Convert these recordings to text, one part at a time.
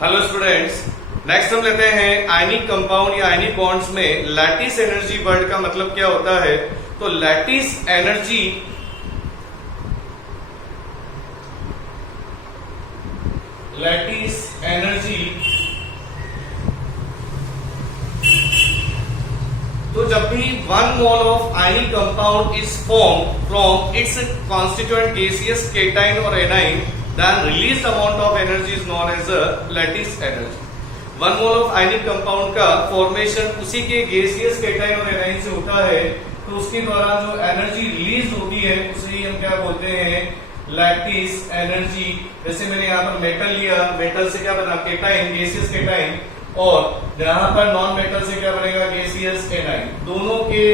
Hello students, next हम लेते हैं आयनिक कंपाउंड या आयनिक बॉन्ड्स में लैटिस एनर्जी। वर्ड का मतलब क्या होता है? तो लैटिस एनर्जी तो जब भी 1 mole of ionic compound is form from its constituent gaseous cation और A9, then released amount of energy is known as a lattice energy। 1 mole of ionic compound का फॉर्मेशन उसी के गैसियस केटाइन और A9 से होता है, तो उसके द्वारा जो एनर्जी रिलीज होती है उसे ही हम क्या बोलते हैं? Lattice energy. जैसे मैंने यहाँ पर मेटल लिया, मेटल से क्या बना? केटाइन, गैसियस केटाइन, और यहाँ पर नॉन मेटल से क्या बनेगा? Gaseous A9. दोनों के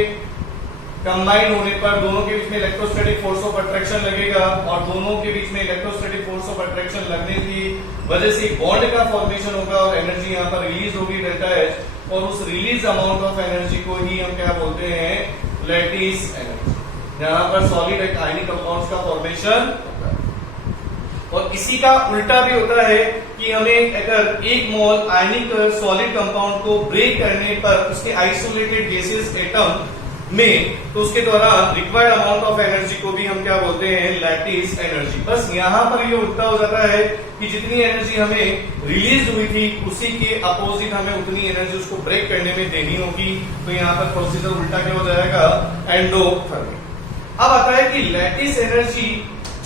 कंबाइंड होने पर दोनों के बीच में इलेक्ट्रोस्टैटिक फोर्स ऑफ अट्रैक्शन लगेगा, और दोनों के बीच में इलेक्ट्रोस्टैटिक फोर्स ऑफ अट्रैक्शन लगने की वजह से बॉन्ड का फॉर्मेशन होगा और एनर्जी यहाँ पर रिलीज होगी डेल्टा एच, और उस रिलीज अमाउंट ऑफ एनर्जी को ही हम क्या बोलते हैं? Lattice energy. यहाँ पर सॉलिड आयनिक कंपाउंड्स का फॉर्मेशन होता है। और इसी का उल्टा भी होता है कि हमें अगर 1 मोल आयनिक सॉलिड कंपाउंड को ब्रेक करने पर उसके आइसोलेटेड गैसियस एटम में, तो उसके द्वारा रिक्वायर्ड अमाउंट ऑफ एनर्जी को भी हम क्या बोलते हैं? Lattice energy. बस यहाँ पर ये उल्टा हो जाता है कि जितनी एनर्जी हमें रिलीज हुई थी उसी के अपोजिट हमें उतनी एनर्जी उसको ब्रेक करने में देनी होगी। तो यहाँ पर प्रोसीजर उल्टा क्या हो जाएगा? एंडोथर्मिक। अब आता है कि लैटिस एनर्जी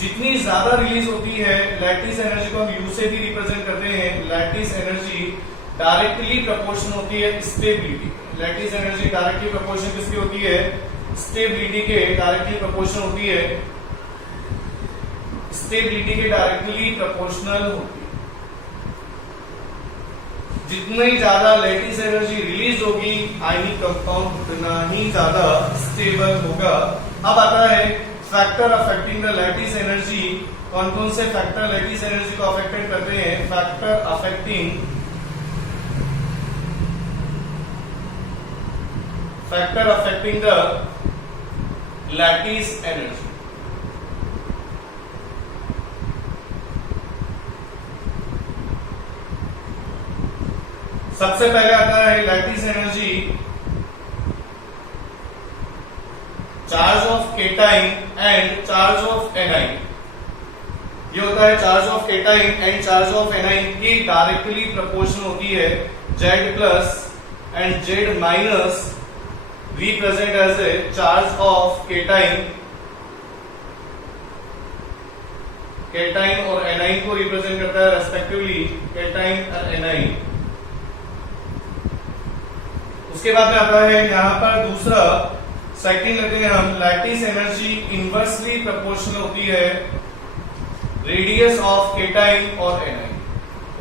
जितनी ज्यादा रिलीज होती है, लैटिस एनर्जी को हम यू से भी रिप्रेजेंट करते हैं। लैटिस एनर्जी डायरेक्टली प्रोपोर्शनल होती है stability. Lattice energy directly proportional किसकी होती है? स्टेबिलिटी के डायरेक्टली प्रोपोर्शनल होती है। स्टेबिलिटी के डायरेक्टली प्रोपोर्शनल होती है। जितनी ज्यादा लैटिस एनर्जी रिलीज होगी आयनिक कंपाउंड उतना ही ज्यादा स्टेबल होगा। अब आता है factor affecting the lattice energy. कौन कौन से फैक्टर लैटिस एनर्जी को अफेक्टेड करते हैं? Factor affecting the lattice energy। सबसे पहले आता है lattice energy charge of cation and charge of anion. ये होता है charge of cation and charge of anion की डायरेक्टली प्रोपोर्शनल होती है। Z plus and Z minus represent as a charge of cation और anion को रिप्रेजेंट करता है रेस्पेक्टिवली cation और anion। उसके बाद में आता है यहाँ पर दूसरा सेकंड लेते हैं हम। लैटिस एनर्जी इनवर्सली प्रोपोर्शनल होती है रेडियस ऑफ केटाइन और एनाइन।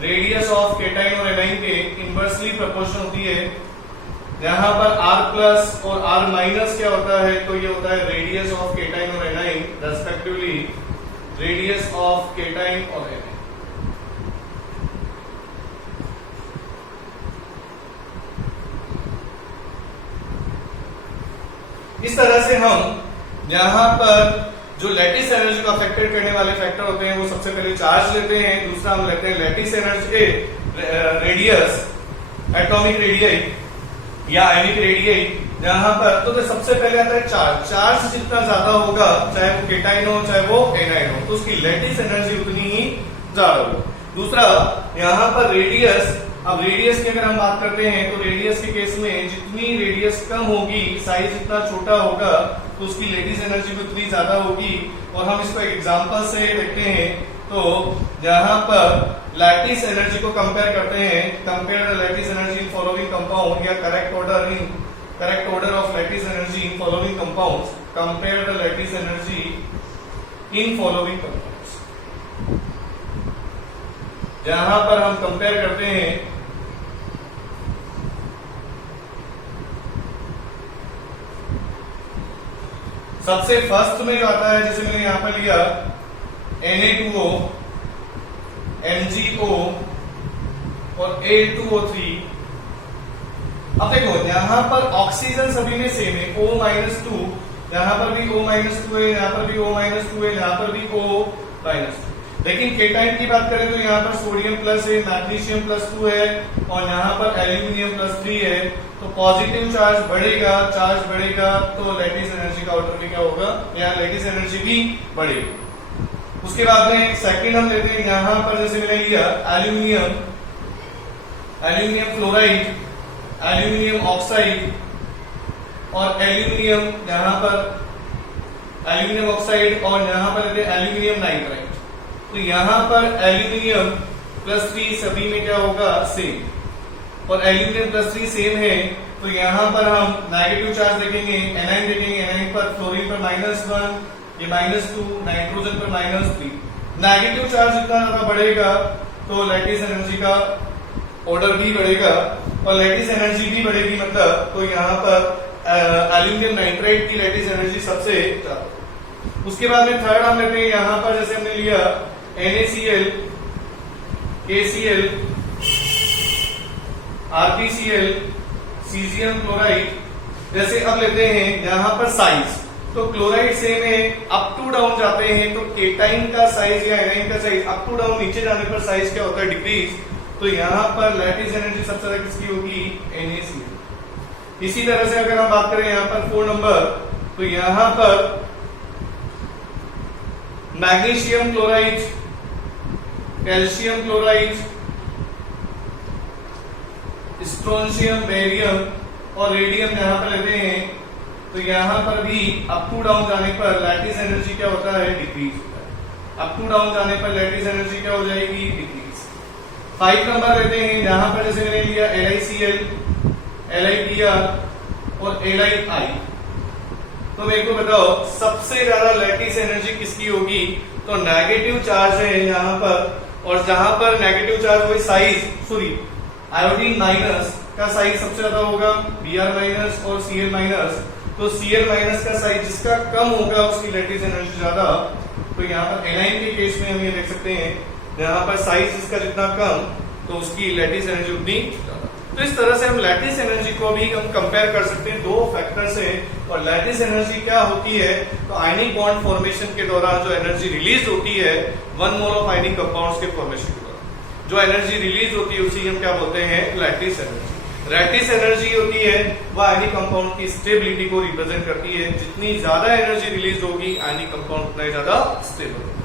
रेडियस ऑफ केटाइन और एनाइन के इनवर्सली प्रोपोर्शनल होती है। यहाँ पर R प्लस और R माइनस क्या होता है? तो ये होता है रेडियस ऑफ केटाइन और A9 respectively radius of cation और एनाइन। इस तरह से हम यहाँ पर जो लैटिस एनर्जी को अफेक्टेड करने वाले फैक्टर होते हैं वो सबसे पहले चार्ज लेते हैं। दूसरा हम लेते हैं lattice energy radius, atomic radius या आयनिक रेडियस। यहाँ पर तो सबसे पहले आता है चार्ज। चार्ज जितना ज्यादा होगा, चाहे वो केटाइन हो चाहे वो एनाइन हो, तो उसकी लैटिस एनर्जी उतनी ही ज्यादा होगी। दूसरा यहाँ पर रेडियस। अब रेडियस की अगर हम बात करते हैं तो रेडियस के केस में जितनी रेडियस कम होगी, साइज जितना छोटा होगा, तो उसकी लैटिस एनर्जी भी उतनी ज्यादा होगी। और हम इसको एक एग्जांपल से देखते हैं। तो यहाँ पर लैटिस एनर्जी को कंपेयर करते हैं। Compare the lattice energy in following compound, या correct order of lattice energy in following compounds. Compare the lattice energy in following compounds. यहां पर हम कंपेयर करते हैं सबसे फर्स्ट में जो आता है, जैसे मैंने यहां पर लिया Na2O, MgO और Al2O3। अब देखो यहां पर ऑक्सीजन सभी में सेम है, O-2, यहाँ पर भी O-2 है, यहाँ पर भी O-2 है, यहाँ पर भी O-2। लेकिन केटाइन की बात करें तो यहाँ पर सोडियम प्लस है, मैग्नीशियम प्लस 2 है और यहाँ पर एल्यूमिनियम प्लस 3 है। तो पॉजिटिव चार्ज बढ़ेगा तो लैटिस एनर्जी का ऑर्डर भी क्या होगा, यहाँ लैटिस एनर्जी भी बढ़ेगी। उसके बाद में सेकंड हम लेते हैं, यहाँ पर जैसे मैंने लिया एल्यूमिनियम फ्लोराइड, एल्यूमिनियम ऑक्साइड और एल्यूमिनियम यहाँ पर एल्यूमिनियम ऑक्साइड और यहाँ पर लेते हैं एल्यूमिनियम नाइट्राइड। तो यहाँ पर एल्यूमिनियम प्लस 3 सभी में क्या होगा, सेम, और एल्यूमिनियम प्लस 3 सेम है तो यहाँ पर हम नेगेटिव चार्ज देखेंगे, एनाइन देखेंगे, एनाइन पर फ्लोरीन पर -1, ये -2, नाइट्रोजन पर -3। नेगेटिव चार्ज जितना ज्यादा बढ़ेगा तो लैटिस एनर्जी का ऑर्डर भी बढ़ेगा और लैटिस एनर्जी भी बढ़ेगी, मतलब तो यहाँ पर एल्यूमिनियम नाइट्राइड की लैटिस एनर्जी सबसे ज्यादा। उसके बाद में थर्ड हम लेते हैं, यहाँ पर जैसे हमने लिया NaCl, KCl, RbCl, caesium chloride. जैसे अब लेते हैं यहाँ पर साइज, तो क्लोराइड सेम है, अप टू डाउन जाते हैं तो केटाइन का साइज या एनाइन का साइज अप टू डाउन नीचे जाने पर साइज क्या होता है, डिक्रीज। तो यहाँ पर लैटिस एनर्जी सबसे ज्यादा किसकी होगी, NaCl। इसी तरह से अगर हम बात करें यहाँ पर 4 नंबर, तो यहाँ पर magnesium chloride, calcium chloride, strontium, barium और रेडियम यहाँ पर लेते हैं तो यहाँ पर भी अप टू डाउन जाने पर लैटिस एनर्जी क्या होता है, डिक्रीज होता है। अप टू डाउन जाने पर लैटिस एनर्जी क्या हो जाएगी, डिक्रीज। 5 नंबर लेते हैं, यहाँ पर जैसे मैंने लिया LiCl, LiBr और LiI। तो मेरे को बताओ सबसे ज्यादा लैटिस एनर्जी किसकी होगी, तो नेगेटिव चार्ज है यहाँ पर, और जहां पर नेगेटिव चार्ज हुई साइज सॉरी आयोडीन माइनस का साइज सबसे ज्यादा होगा, Br माइनस और Cl माइनस। तो Cl माइनस का साइज जिसका कम होगा उसकी लैटिस एनर्जी ज्यादा। तो यहाँ पर एनाइन के केस में हम ये देख सकते हैं, यहाँ पर साइज जिसका जितना कम तो उसकी लैटिस एनर्जी उतनी ज्यादा। तो इस तरह से हम लैटिस एनर्जी को भी हम कंपेयर कर सकते हैं, 2 फैक्टर से। और लैटिस एनर्जी क्या होती है, तो आयनिक बॉन्ड फॉर्मेशन के दौरान जो एनर्जी रिलीज होती है 1 मोल ऑफ आयनिक कंपाउंड्स के फॉर्मेशन के दौरान जो एनर्जी रिलीज होती है उसी हम क्या बोलते हैं, लैटिस एनर्जी। लैटिस एनर्जी होती है वह आयनिक कंपाउंड की स्टेबिलिटी को रिप्रेजेंट करती है। जितनी ज्यादा एनर्जी रिलीज होगी आयनिक कंपाउंड उतना ही ज्यादा स्टेबल होगा।